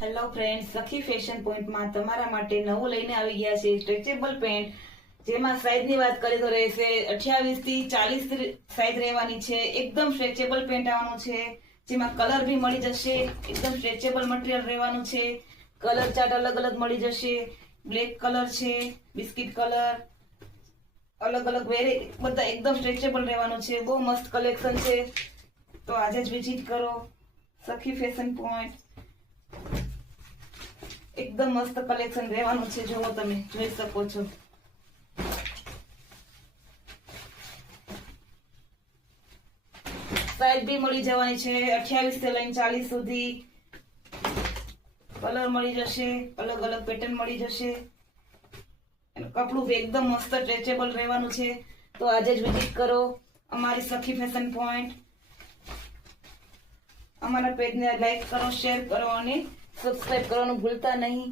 Hello friends, સખી fashion પોઈન્ટમાં તમારા માટે નવું લઈને આવી ગયા છે સ્ટ્રેચેબલ પેન્ટ. જેમાં સાઈઝની વાત કરીએ તો રહેશે 28 થી 40 સાઈઝ રહેવાની છે. એકદમ સ્ટ્રેચેબલ પેન્ટ આવવાનું છે, જેમાં કલર બી મળી જશે. એકદમ સ્ટ્રેચેબલ મટીરિયલ રહેવાનું છે. કલર ચાર્ટ અલગ અલગ મળી જશે. બ્લેક કલર છે, બિસ્કિટ કલર, અલગ અલગ બધા એકદમ સ્ટ્રેચેબલ રહેવાનું છે. બહુ મસ્ત કલેક્શન છે, તો આજે જ વિઝિટ કરો સખી ફેશન પોઈન્ટ. એકદમ મસ્ત કલેક્શન રહેવાનું છે. જો તમે જોઈ શકો છો, સાઈઝ બી મળી જવાની છે 28 થી લઈને 40 સુધી. કલર મળી જશે, અલગ અલગ પેટર્ન મળી જશે. કપડું બી એકદમ મસ્ત સ્ટ્રેચેબલ રહેવાનું છે, તો આજે જ વિઝિટ કરો અમારી સખી ફેશન પોઈન્ટ. અમારા પેજને લાઈક કરો, શેર કરો અને સબસ્ક્રાઇબ કરવાનું ભૂલતા નહીં.